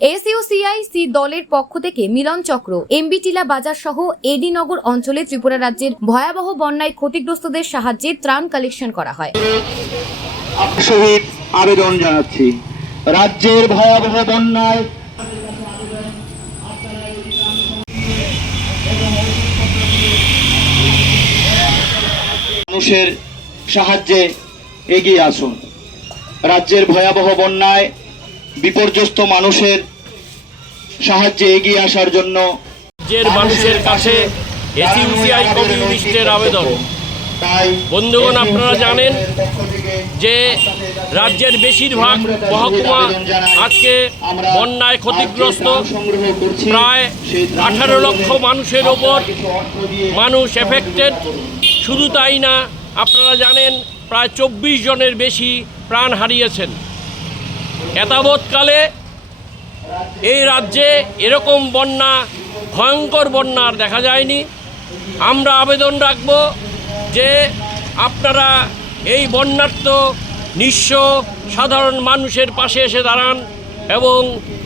এসইউসিআইসি দলের পক্ষ থেকে মিলন চক্র, এমবি টিলা বাজার সহ এডি নগর অঞ্চলে ত্রিপুরা রাজ্যের ভয়াবহ বন্যায় ক্ষতিগ্রস্তদের সাহায্যে ত্রাণ কালেকশন করা হয়। সহিত আবেদন জানাচ্ছি, রাজ্যের ভয়াবহ বন্যায় মানুষের সাহায্যে এগিয়ে আসুন। রাজ্যের ভয়াবহ বন্যায় বিপর্যস্ত মানুষের সাহায্যে এগিয়ে আসার জন্য রাজ্যের মানুষের কাছে এসইউসিআই কমিউনিস্টের আবেদন। বন্ধুগণ, আপনারা জানেন যে রাজ্যের বেশিরভাগ মহকুমা আজকে বন্যায় ক্ষতিগ্রস্ত। প্রায় 18 লক্ষ মানুষের ওপর মানুষ এফেক্টেড। শুধু তাই না, আপনারা জানেন প্রায় 24 জনের বেশি প্রাণ হারিয়েছেন। এতাবৎকালে এই রাজ্যে এরকম বন্যা, ভয়ঙ্কর বন্যা আর দেখা যায়নি। আমরা আবেদন রাখব যে আপনারা এই বন্যার্ত নিঃস্ব সাধারণ মানুষের পাশে এসে দাঁড়ান এবং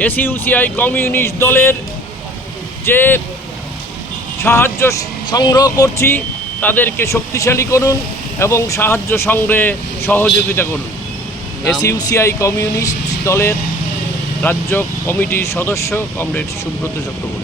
এসইউসিআই কমিউনিস্ট দলের যে সাহায্য সংগ্রহ করছি তাদেরকে শক্তিশালী করুন এবং সাহায্য সংগ্রহে সহযোগিতা করুন। এসইউসিআই কমিউনিস্ট দলের রাজ্য কমিটির সদস্য কমরেড সুব্রত চক্রবর্তী।